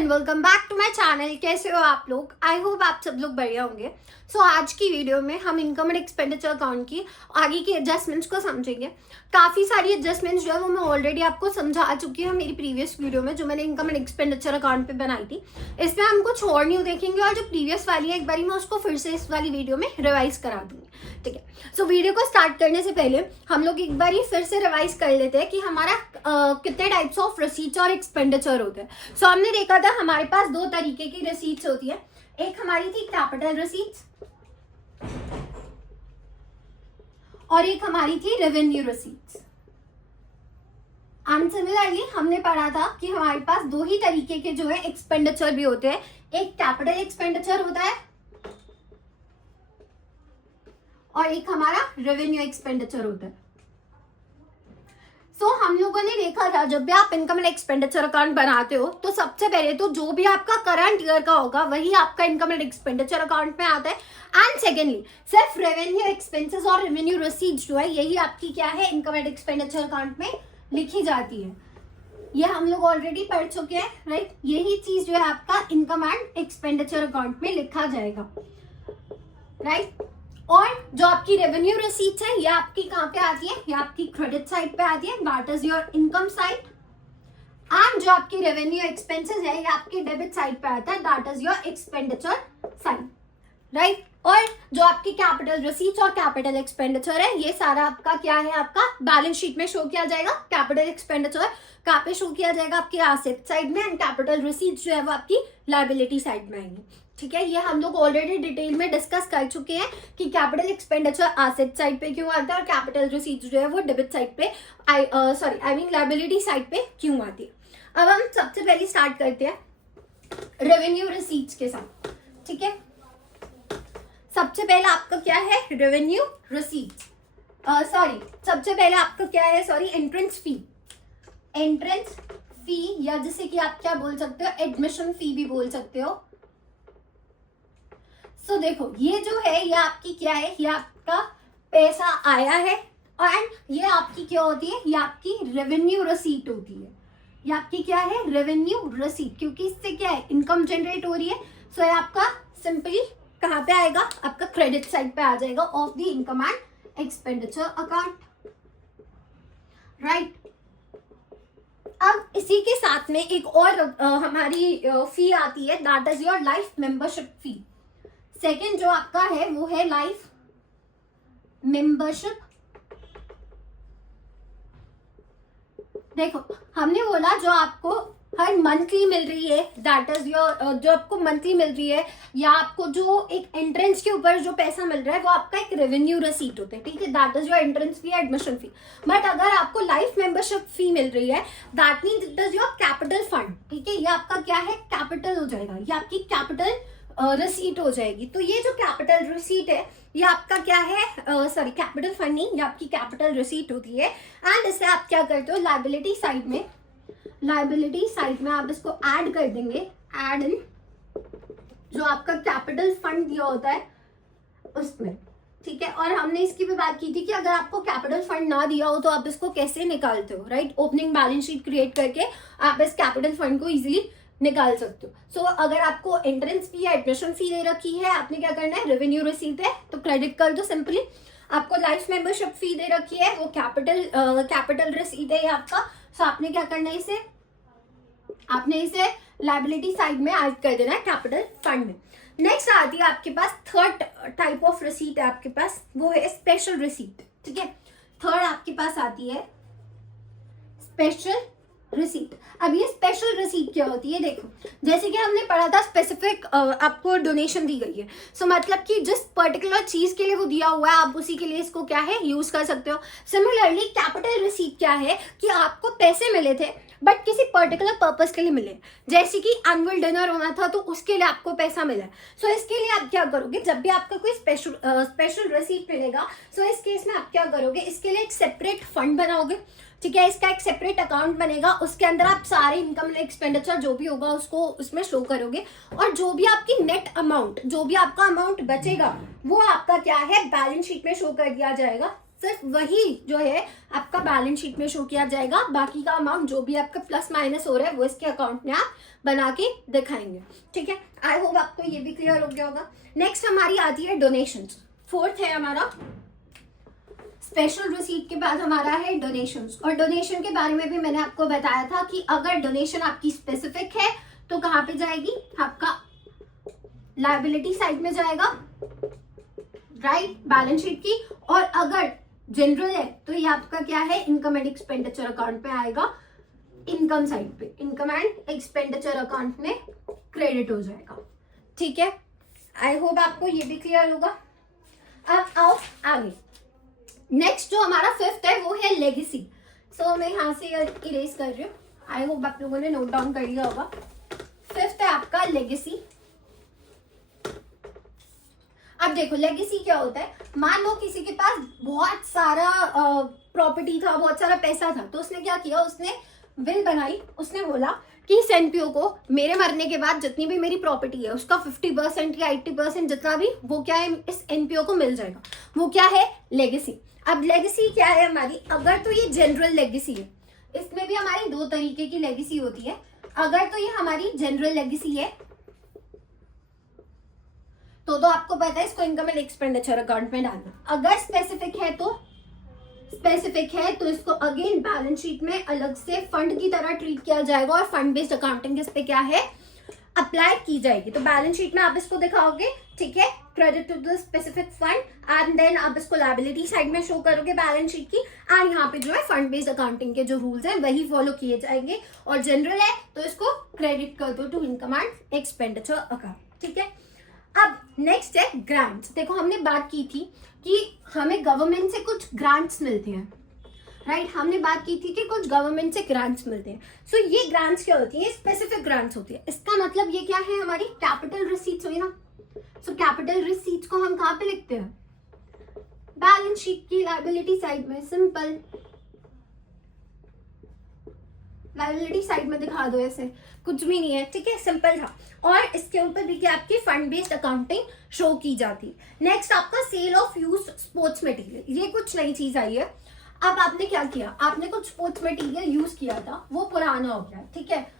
And welcome back to my channel. कैसे हो आप लोग? आई होप आप सब लोग बढ़िया होंगे। सो आज की वीडियो में हम इनकम एंड एक्सपेंडिचर अकाउंट की आगे की एडजस्टमेंट्स को समझेंगे। काफ़ी सारी एडजस्टमेंट्स जो है वो मैं ऑलरेडी आपको समझा चुकी हूँ मेरी प्रीवियस वीडियो में, जो मैंने इनकम एंड एक्सपेंडिचर अकाउंट पे बनाई थी। इसमें हम कुछ और न्यू देखेंगे और जो प्रीवियस वाली है एक बारी मैं उसको फिर से इस वाली वीडियो में रिवाइज करा दूंगी। ठीक है, सो वीडियो को स्टार्ट करने से पहले हम लोग एक बारी फिर से रिवाइज कर लेते हैं कि हमारा कितने टाइप्स ऑफ रसीट्स और एक्सपेंडिचर होते हैं। सो हमने देखा था हमारे पास दो तरीके की रसीट्स होती है। एक हमारी थी कैपिटल रसीट्स और एक हमारी थी रेवेन्यू रसीट्स। एंड सिमिलरली हमने पढ़ा था कि हमारे पास दो ही तरीके के जो है एक्सपेंडिचर भी होते हैं। एक कैपिटल एक्सपेंडिचर होता है और एक हमारा रेवेन्यू एक्सपेंडिचर होता है। हम लोगों ने देखा था जब भी आप इनकम एंड एक्सपेंडिचर अकाउंट बनाते हो तो सबसे पहले तो जो भी आपका करंट ईयर का होगा वही आपका इनकम एंड एक्सपेंडिचर अकाउंट में आता है। एंड सेकेंडली सिर्फ रेवेन्यू एक्सपेंसेस और रेवेन्यू रसीट्स जो है यही आपकी क्या है इनकम एंड एक्सपेंडिचर अकाउंट में लिखी जाती है। ये हम लोग ऑलरेडी पढ़ चुके हैं, राइट। यही चीज जो है आपका इनकम एंड एक्सपेंडिचर अकाउंट में लिखा जाएगा, राइट। और जो आपकी रेवेन्यू रसीट्स है ये आपकी कहाँ पे आती है? ये आपकी क्रेडिट साइड पे आती है, that is your income side. And जो आपकी रेवेन्यू एक्सपेंसेस है ये आपकी डेबिट साइड पे आता है, that is your expenditure side, right. और जो आपकी कैपिटल रसीट्स और कैपिटल एक्सपेंडिचर है ये सारा आपका क्या है? आपका बैलेंस शीट में शो किया जाएगा। कैपिटल एक्सपेंडिचर कहाँ पे शो किया जाएगा? आपकी एसेट साइड में। एंड कैपिटल रसीट्स जो है वो आपकी लायबिलिटी साइड में आएंगी। ठीक है, ये हम लोग ऑलरेडी डिटेल में डिस्कस कर चुके हैं कि कैपिटल एक्सपेंडिचर एसेट साइड पे क्यों आता है और कैपिटल रसीट्स जो है वो डेबिट साइड पे आई मीन लायबिलिटी साइड पे क्यों आती है। अब हम सबसे पहले स्टार्ट करते हैं रेवेन्यू रसीट्स के साथ। ठीक है, सबसे पहले आपका क्या है? रेवेन्यू रसीट्स। सबसे पहले आपका क्या है? Entrance fee. एंट्रेंस फी या जिसे कि आप क्या बोल सकते हो? एडमिशन फी भी बोल सकते हो। सो देखो ये जो है ये आपकी क्या है? ये आपका पैसा आया है एंड ये आपकी क्या होती है? ये आपकी रेवेन्यू रसीट होती है। ये आपकी क्या है? रेवेन्यू रसीट, क्योंकि इससे क्या है? इनकम जनरेट हो रही है। सो ये आपका सिंपली कहाँ पे आएगा? आपका क्रेडिट साइड पे आ जाएगा of the income and expenditure account, right. अब इसी के साथ में एक और हमारी फी आती है, that is your life membership fee. Second जो आपका है वो है लाइफ मेंबरशिप। देखो हमने बोला जो आपको हर मंथली मिल रही है, दैट इज योर जो आपको मंथली मिल रही है या आपको जो एक एंट्रेंस के ऊपर जो पैसा मिल रहा है वो आपका एक रेवेन्यू रसीट होता है। ठीक है, that is your entrance fee, admission fee. But अगर आपको लाइफ मेंबरशिप फी मिल रही है that means it is your capital fund. ठीक है, ये आपका क्या है? कैपिटल हो जाएगा, ये आपकी कैपिटल रसीट हो जाएगी। तो ये जो कैपिटल रसीट है ये आपका क्या है? कैपिटल फंड नहीं, ये आपकी कैपिटल रसीट होती है। एंड इसे आप क्या करते हो? लायबिलिटी साइड में आप इसको ऐड कर देंगे, ऐड इन जो आपका कैपिटल फंड दिया होता है उसमें। ठीक है, और हमने इसकी भी बात की थी कि अगर आपको कैपिटल फंड ना दिया हो तो आप इसको कैसे निकालते हो, right. Opening balance sheet create करके आप इस कैपिटल फंड को इजिली निकाल सकते हो। सो अगर आपको एंट्रेंस फी या एडमिशन फी दे रखी है, आपने क्या करना है? रेवेन्यू रसीद है तो क्रेडिट कर दो सिंपली। आपको लाइफ मेंबरशिप फी दे रखी है, वो कैपिटल रसीद है आपका। सो आपने क्या करना है? आपने इसे लायबिलिटी साइड में ऐड कर देना है कैपिटल फंड में। नेक्स्ट आती है आपके पास थर्ड टाइप ऑफ रसीद है आपके पास, वो है स्पेशल रसीद। ठीक है, थर्ड आपके पास आती है स्पेशल रिसीट। अब ये स्पेशल रिसीट क्या होती है? देखो जैसे कि हमने पढ़ा था स्पेसिफिक आपको डोनेशन दी गई है। सो मतलब कि जिस पर्टिकुलर चीज के लिए वो दिया हुआ है आप उसी के लिए इसको क्या है? यूज कर सकते हो। सिमिलरली कैपिटल रिसीट क्या है कि आपको पैसे मिले थे बट किसी पर्टिकुलर पर्पस के लिए मिले, जैसे कि एनुअल डिनर होना था तो उसके लिए आपको पैसा मिला। सो इसके लिए आप क्या करोगे? जब भी आपका कोई स्पेशल रिसीट मिलेगा सो इस केस में आप क्या करोगे? इसके लिए एक सेपरेट फंड बनाओगे। ठीक है, इसका एक सेपरेट अकाउंट बनेगा, उसके अंदर आप सारे इनकम एक्सपेंडिचर जो भी होगा उसको उसमें शो करोगे और जो भी आपकी नेट अमाउंट, जो भी आपका अमाउंट बचेगा वो आपका क्या है? बैलेंस शीट में शो कर दिया जाएगा सिर्फ वही जो है आपका बैलेंस शीट में शो किया जाएगा, बाकी का अमाउंट जो भी आपका प्लस माइनस हो रहा है वो इसके अकाउंट में आप बना के दिखाएंगे। ठीक है, आई होप आपको ये भी क्लियर हो गया होगा। नेक्स्ट हमारी आती है डोनेशंस। फोर्थ है हमारा स्पेशल रिसीट के बाद हमारा है डोनेशंस। और डोनेशन के बारे में भी मैंने आपको बताया था कि अगर डोनेशन आपकी स्पेसिफिक है तो कहाँ पे जाएगी, आपका लायबिलिटी साइड में जाएगा, राइट, बैलेंस शीट की। और अगर जनरल है तो ये आपका क्या है, इनकम एंड एक्सपेंडिचर अकाउंट पे आएगा, इनकम साइड पे, इनकम एंड एक्सपेंडिचर अकाउंट में क्रेडिट हो जाएगा। ठीक है, आई होप आपको ये भी क्लियर होगा। अब आओ आगे। नेक्स्ट जो हमारा फिफ्थ है वो है लेगेसी। सो मैं यहाँ से इरेज कर रही हूँ, आई होप आप लोगों ने नोट डाउन कर लिया होगा। फिफ्थ है आपका लेगेसी। अब देखो लेगेसी क्या होता है, मान लो किसी के पास बहुत सारा प्रॉपर्टी था, बहुत सारा पैसा था, तो उसने क्या किया, उसने विल बनाई, उसने बोला कि इस एनपीओ को मेरे मरने के बाद जितनी भी मेरी प्रॉपर्टी है उसका 50% या 80% जितना भी वो क्या है इस एनपीओ को मिल जाएगा, वो क्या है, लेगेसी। अब लेगेसी क्या है हमारी, अगर तो ये जनरल लेगेसी है, इसमें भी हमारी दो तरीके की लेगेसी होती है। अगर तो ये हमारी जनरल लेगेसी है तो आपको पता है इसको इनकम एंड एक्सपेंडिचर अकाउंट में डालना। अगर स्पेसिफिक है तो इसको अगेन बैलेंस शीट में अलग से फंड की तरह ट्रीट किया जाएगा और फंड बेस्ड अकाउंटिंग इस पे क्या है, अप्लाई की जाएगी। तो बैलेंस शीट में आप इसको दिखाओगे, ठीक है, credit to the specific fund, and then आप इसको लायबिलिटी साइड में शो करोगे बैलेंस शीट की, एंड यहाँ पे जो है फंड बेस्ड अकाउंटिंग के जो रूल्स हैं वही फॉलो किए जाएंगे। और जनरल है तो इसको क्रेडिट कर दो to income and expenditure account. ठीक है, अब नेक्स्ट है ग्रांट्स। देखो हमने बात की थी कि हमें गवर्नमेंट से कुछ ग्रांट्स मिलते हैं, राइट, हमने बात की थी कि कुछ गवर्नमेंट से ग्रांट्स मिलते हैं। सो ये ग्रांट्स क्या होती है, स्पेसिफिक ग्रांट्स होती है। इसका मतलब ये क्या है, हमारी कैपिटल रिसीट्स हुई ना। सो कैपिटल रिसीट्स को हम कहाँ पे लिखते हैं, बैलेंस शीट की लायबिलिटी साइड में, सिंपल लायबिलिटी साइड में दिखा दो, ऐसे कुछ भी नहीं है। ठीक है, सिंपल था। और इसके ऊपर भी क्या आपकी फंड बेस्ड अकाउंटिंग शो की जाती। नेक्स्ट आपका sale of used sports material, ये कुछ नई चीज आई है। अब आपने क्या किया, आपने कुछ स्पोर्ट्स मटेरियल यूज किया था, वो पुराना हो गया, ठीक है,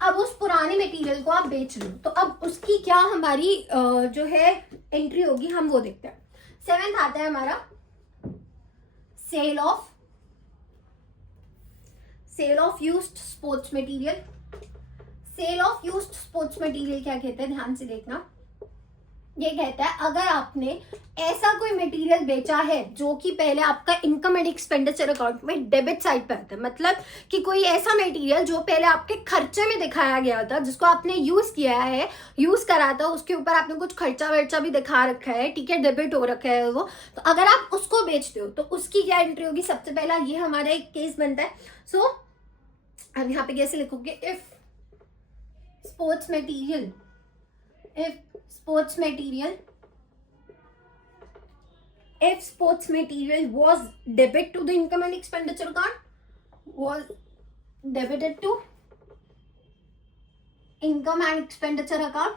अब उस पुराने मटेरियल को आप बेच रहे हो, तो अब उसकी क्या हमारी जो है एंट्री होगी, हम वो देखते हैं। सेवेंथ आता है हमारा sale of used sports material. Sale of used sports material क्या कहते हैं, ध्यान से देखना। ये कहता है अगर आपने ऐसा कोई मटेरियल बेचा है जो कि पहले आपका इनकम एंड एक्सपेंडिचर अकाउंट में डेबिट साइड पे आता है, मतलब कि कोई ऐसा मटेरियल जो पहले आपके खर्चे में दिखाया गया था, जिसको आपने यूज किया है, यूज करा था, उसके ऊपर आपने कुछ खर्चा वर्चा भी दिखा रखा है, ठीक है, डेबिट हो रखा है वो, तो अगर आप उसको बेचते हो तो उसकी क्या एंट्री होगी। सबसे पहला ये हमारा एक केस बनता है। सो अब यहाँ पे कैसे लिखोगे, if sports material was debit to the income and expenditure account, was debited to income and expenditure account,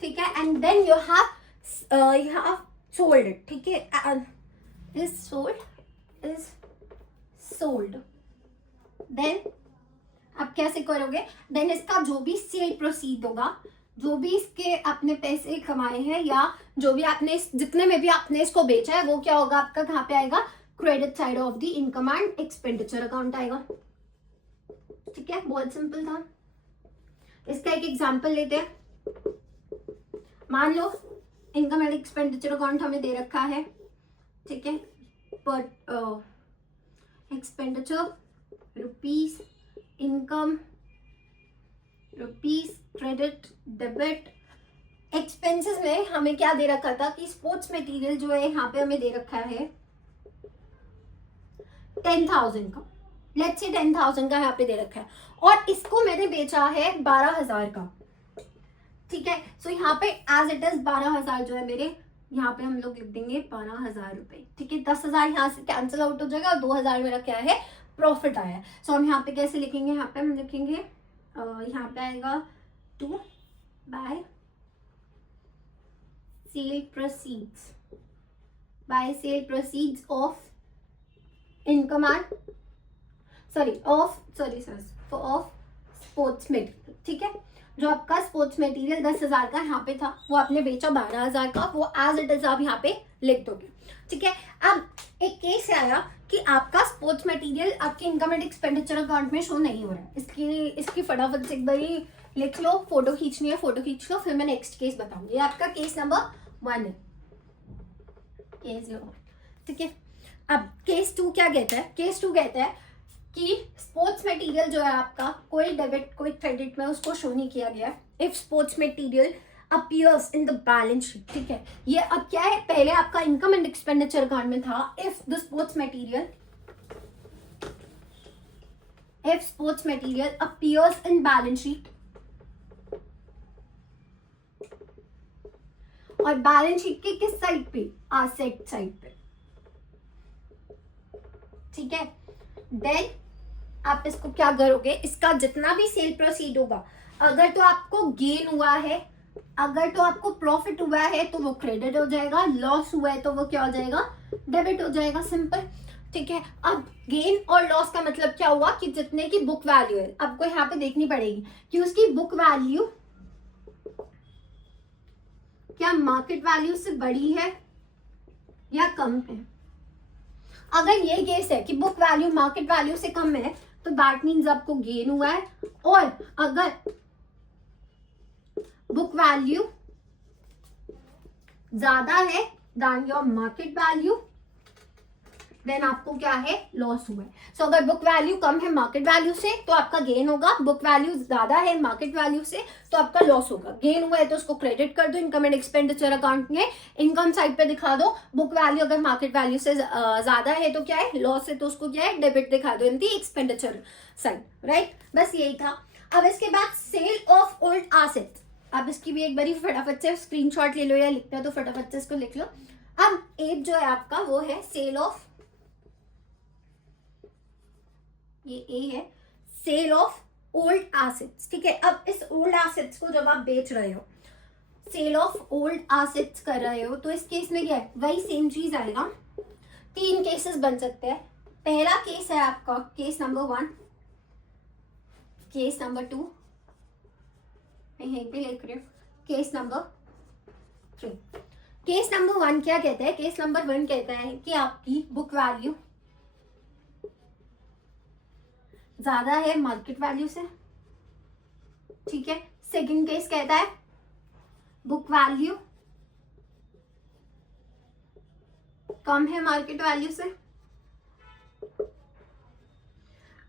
ठीक है, and then you have sold it, ठीक है, is sold, then आप कैसे करोगे, देन इसका जो भी सेल प्रोसीड होगा, जो भी इसके आपने पैसे कमाए हैं या जो भी आपने जितने में भी आपने इसको बेचा है, वो क्या होगा आपका, कहाँ पे आएगा, credit side of the income and expenditure account आएगा। ठीक है, बहुत सिंपल था। इसका एक एग्जांपल लेते हैं। मान low income and expenditure account हमें दे रखा है, ठीक है, but expenditure rupees, income rupees, credit, debit. Expenses में हमें क्या दे रखा था कि स्पोर्ट्स मटेरियल जो है यहाँ पे हमें दे रखा है 10,000 का, लेट्स से 10,000 का यहाँ पे दे रखा है, और इसको मैंने बेचा है 12,000 का। ठीक है, सो यहाँ पे एज इट इज 12,000 जो है मेरे, यहाँ पे हम लोग लिख देंगे 12,000 रुपए। ठीक है, 10,000 यहाँ से कैंसिल आउट हो जाएगा और 2,000 मेरा क्या है, प्रॉफिट आया। सो हम यहाँ पे कैसे लिखेंगे, यहाँ पे हम लिखेंगे यहाँ पे आएगा to by sale proceeds, by sale proceeds of income and of sports material, ठीक है। जो आपका स्पोर्ट्स मटेरियल 10,000 का यहाँ पे था, वो आपने बेचा 12,000 का, वो एज इट इज आप यहाँ पे लिख दोगे, ठीक है। अब एक केस आया कि आपका स्पोर्ट्स मटेरियल आपके इनकम एंड एक्सपेंडिचर अकाउंट में शो नहीं हो रहा है। इसकी फटाफट से एक बारी लिख लो, फोटो खींचनी है फोटो खींच लो, फिर मैं नेक्स्ट केस बताऊंगी। आपका केस नंबर 1 है, केस 0, ठीक है। अब केस 2 क्या कहता है? केस 2 कहता है कि स्पोर्ट्स मटेरियल जो है आपका, कोई डेबिट कोई क्रेडिट में उसको शो नहीं किया गया। If sports material appears in the balance sheet, ठीक है। ये अब क्या है, पहले आपका इनकम एंड एक्सपेंडिचर अकाउंट में था। If sports material appears in balance sheet, और बैलेंस शीट के किस साइड पे? एसेट साइड पे, ठीक है। देन आप इसको क्या करोगे, इसका जितना भी सेल प्रोसीड होगा, अगर तो आपको गेन हुआ है, अगर तो आपको प्रॉफिट हुआ है तो वो क्रेडिट हो जाएगा, लॉस हुआ है तो वो क्या हो जाएगा? डेबिट हो जाएगा, सिंपल, ठीक है। अब गेन और लॉस का मतलब क्या हुआ कि जितने की बुक वैल्यू है, आपको यहाँ पे देखनी पड़ेगी कि उसकी बुक वैल्यू क्या मार्केट वैल्यू से बड़ी है या कम है। अगर ये केस है कि बुक वैल्यू मार्केट वैल्यू से कम है तो दैट मीन्स आपको गेन हुआ है, और अगर बुक वैल्यू ज्यादा है than your market value, then आपको क्या है? लॉस हुआ है। सो अगर बुक वैल्यू कम है मार्केट वैल्यू से तो आपका गेन होगा, बुक वैल्यू ज्यादा है मार्केट वैल्यू से तो आपका लॉस होगा। गेन हुआ है तो उसको क्रेडिट कर दो इनकम एंड एक्सपेंडिचर अकाउंट में, इनकम साइड पे दिखा दो। बुक वैल्यू अगर मार्केट वैल्यू से ज्यादा है तो क्या है? लॉस है तो उसको क्या है? डेबिट दिखा दो इन दी एक्सपेंडिचर साइड, राइट। बस यही था। अब इसके बाद सेल ऑफ ओल्ड एसेट्स, अब इसकी भी एक बारी फटाफट से स्क्रीनशॉट ले लो, या लिखते हो तो फटाफट से इसको लिख लो। अब एक जो है आपका वो है सेल ऑफ, ये ए है, सेल ऑफ ओल्ड एसेट्स, ठीक है। अब इस ओल्ड एसेट्स को जब आप बेच रहे हो, सेल ऑफ ओल्ड एसेट्स कर रहे हो, तो इस केस में क्या है? वही सेम चीज आएगा। 3 केसेस बन सकते हैं। पहला केस है आपका केस नंबर 1, केस नंबर 2 मैं यहीं पे लिख रही हूँ, केस नंबर 3। केस नंबर 1 क्या कहता है? केस नंबर 1 कहता है कि आपकी बुक वैल्यू ज्यादा है मार्केट वैल्यू से, ठीक है। सेकंड केस कहता है बुक वैल्यू कम है मार्केट वैल्यू से,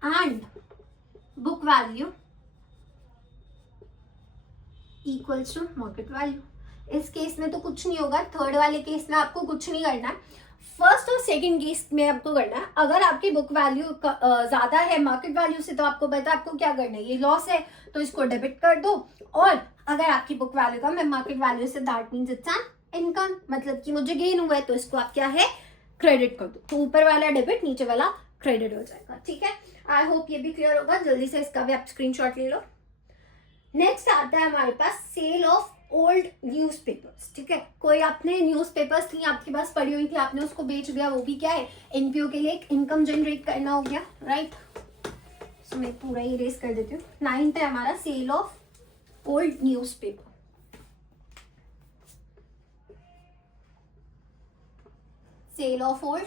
and book value equals to market value. इस केस में तो कुछ नहीं होगा, थर्ड वाले केस में आपको कुछ नहीं करना है। फर्स्ट और सेकंड केस में आपको करना है, अगर आपकी बुक वैल्यू ज्यादा है मार्केट वैल्यू से तो आपको पता है आपको क्या करना है, ये लॉस है तो इसको डेबिट कर दो, और अगर आपकी बुक वैल्यू कम है market value say that means it's an income, मतलब कि मुझे गेन हुआ है तो इसको आप क्या है? क्रेडिट कर दो। तो ऊपर वाला डेबिट नीचे वाला क्रेडिट हो जाएगा, ठीक है। आई होप ये भी क्लियर होगा। जल्दी से इसका भी आप स्क्रीनशॉट ले लो। नेक्स्ट आता है हमारे पास सेल ऑफ ओल्ड न्यूज़पेपर्स, ठीक है। कोई आपने न्यूज़पेपर्स थी आपके पास पड़ी हुई थी, आपने उसको बेच दिया, वो भी क्या है? एनपीओ के लिए एक इनकम जनरेट करना हो गया, राइट। सो मैं पूरा ही इरेज कर देती हूँ। 9th है हमारा sale of old newspaper. Sale of old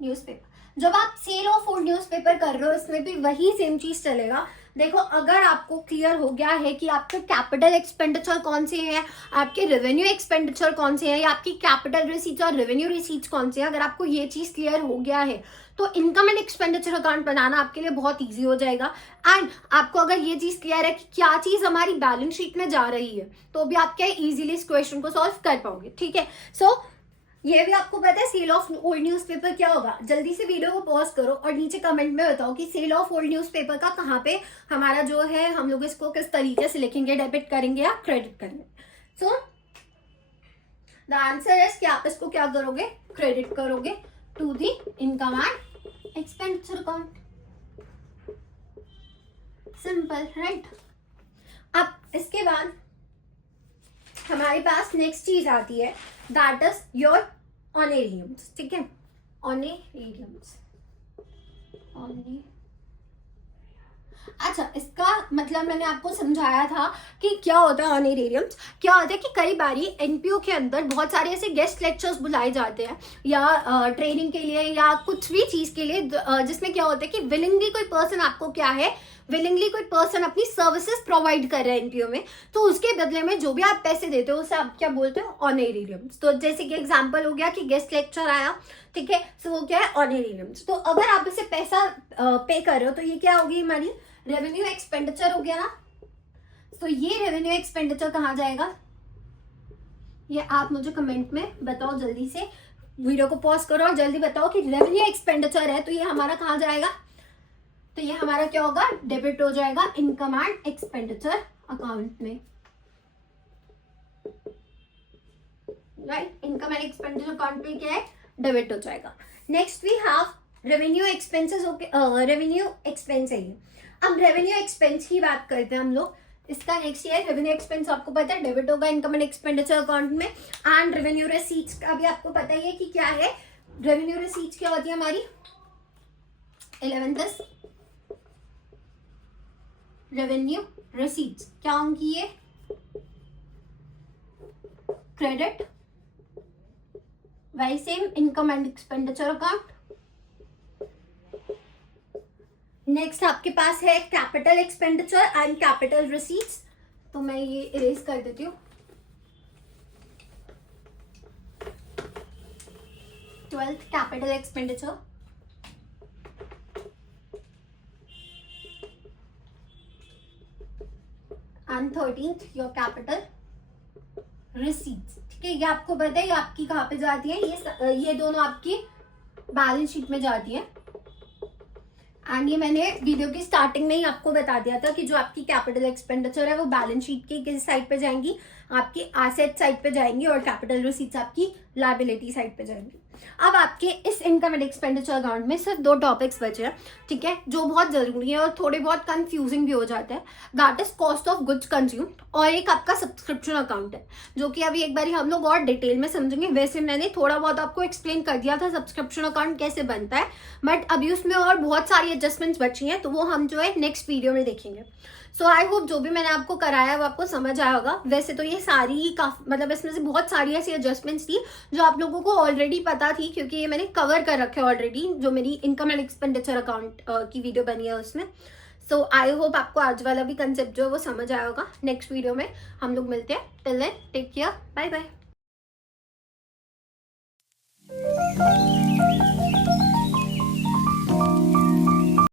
newspaper. जब आप सेल ऑफ ओल्ड न्यूज़पेपर कर रहे हो, इसमें भी वही सेम चीज चलेगा। देखो, अगर आपको क्लियर हो गया है कि आपके कैपिटल एक्सपेंडिचर कौन से हैं, आपके रेवेन्यू एक्सपेंडिचर कौन से हैं, या आपकी कैपिटल रिसीट्स और रेवेन्यू रिसीट्स कौन से हैं, अगर आपको ये चीज क्लियर हो गया है तो इनकम एंड एक्सपेंडिचर अकाउंट बनाना आपके लिए बहुत इजी हो जाएगा। एंड आपको अगर ये चीज क्लियर है कि क्या चीज हमारी बैलेंस शीट में जा रही है, तो भी आप क्या इजीली इस क्वेश्चन को सॉल्व कर पाओगे, ठीक है। सो ये भी आपको पता है सेल ऑफ ओल्ड न्यूज़पेपर क्या होगा। जल्दी से वीडियो को पॉज करो और नीचे कमेंट में बताओ कि सेल ऑफ ओल्ड न्यूज़पेपर का कहाँ पे हमारा जो है, हम लोग इसको किस तरीके से लिखेंगे, डेबिट करेंगे या क्रेडिट करेंगे। सो द आंसर इज कि आप इसको क्या करोगे? क्रेडिट करोगे to the income and expenditure account. Simple, right. अब इसके बाद हमारे पास नेक्स्ट चीज आती है, दैट इज योर ऑनरेरियम्स। ठीक है, ऑनरेरियम्स, अच्छा, इसका मतलब मैंने आपको समझाया था कि क्या होता है ऑनरेरियम्स। क्या होता है कि कई बारी एनपीओ के अंदर बहुत सारे ऐसे गेस्ट लेक्चर्स बुलाए जाते हैं या ट्रेनिंग के लिए या कुछ भी चीज के लिए, जिसमें क्या होता है कि विलिंगली कोई पर्सन आपको क्या है, विलिंगली कोई पर्सन अपनी सर्विसेज प्रोवाइड कर रहा है एनपीओ में, तो उसके बदले में जो भी आप पैसे देते हो उसे आप क्या बोलते हो, ऑनरेरियम्स। तो जैसे कि एग्जांपल हो गया कि गेस्ट लेक्चर आया, ठीक है, तो वो क्या है, ऑनरेरियम्स। तो अगर आप इसे पैसा पे कर रहे हो तो ये क्या होगी, हमारी रेवेन्यू एक्सपेंडिचर हो गया ना। तो ये रेवेन्यू एक्सपेंडिचर कहाँ जाएगा, ये आप मुझे कमेंट में बताओ जल्दी से, वीडियो को पॉज करो और जल्दी बताओ कि रेवेन्यू एक्सपेंडिचर है तो ये हमारा कहाँ जाएगा, तो ये हमारा क्या होगा, डेबिट हो जाएगा इनकम एंड एक्सपेंडिचर अकाउंट में, right. Income and expenditure account में क्या है, डेबिट हो जाएगा। Next we have revenue expenses, revenue expense है ये। अब रेवेन्यू एक्सपेंस की बात करते हैं हम लोग। इसका नेक्स्ट ईयर रेवेन्यू एक्सपेंस आपको पता है डेबिट होगा इनकम एंड एक्सपेंडिचर अकाउंट में। एंड रेवेन्यू रिसीट्स का भी आपको पता ही है कि क्या है, रेवेन्यू रिसीट्स क्या होती है हमारी, 11th रेवेन्यू रिसीट्स क्या होंगी, ये क्रेडिट, वही same income and expenditure account. Next आपके पास है capital expenditure and capital receipts. तो मैं ये इरेज कर देती हूँ। 12th capital expenditure, and 13th your capital receipts. ठीक है, ये आपको पता है ये आपकी कहाँ पे जाती है, ये दोनों आपकी बैलेंस शीट में जाती है। एंड ये मैंने वीडियो की स्टार्टिंग में ही आपको बता दिया था कि जो आपकी कैपिटल एक्सपेंडिचर है वो बैलेंस शीट की किस साइड पे जाएंगी, आपकी एसेट साइड पे जाएंगी, और कैपिटल रिसीट्स आपकी लायबिलिटी साइड पे जाएंगी। अब आपके इस इनकम एंड एक्सपेंडिचर अकाउंट में सिर्फ 2 टॉपिक्स बचे हैं, ठीक है, जो बहुत जरूरी है और थोड़े बहुत कंफ्यूजिंग भी हो जाते हैं। That is cost of goods consumed, और एक आपका सब्सक्रिप्शन अकाउंट है, जो कि अभी एक बार हम लोग और डिटेल में समझेंगे। वैसे मैंने थोड़ा बहुत आपको एक्सप्लेन कर दिया था सब्सक्रिप्शन अकाउंट कैसे बनता है, बट अभी उसमें और बहुत सारी एडजस्टमेंट्स बची हैं, तो वो हम जो है नेक्स्ट वीडियो में देखेंगे। सो आई होप जो भी मैंने आपको कराया वो आपको समझ आया होगा। वैसे तो ये सारी ही मतलब इसमें से बहुत सारी ऐसी एडजस्टमेंट्स थी जो आप लोगों को ऑलरेडी पता थी, क्योंकि ये मैंने कवर कर रखे ऑलरेडी जो मेरी इनकम एंड एक्सपेंडिचर अकाउंट की वीडियो बनी है उसमें। सो आई होप आपको आज वाला भी कंसेप्ट जो है वो समझ आया होगा। नेक्स्ट वीडियो में हम लोग मिलते हैं। Till then take care, bye bye.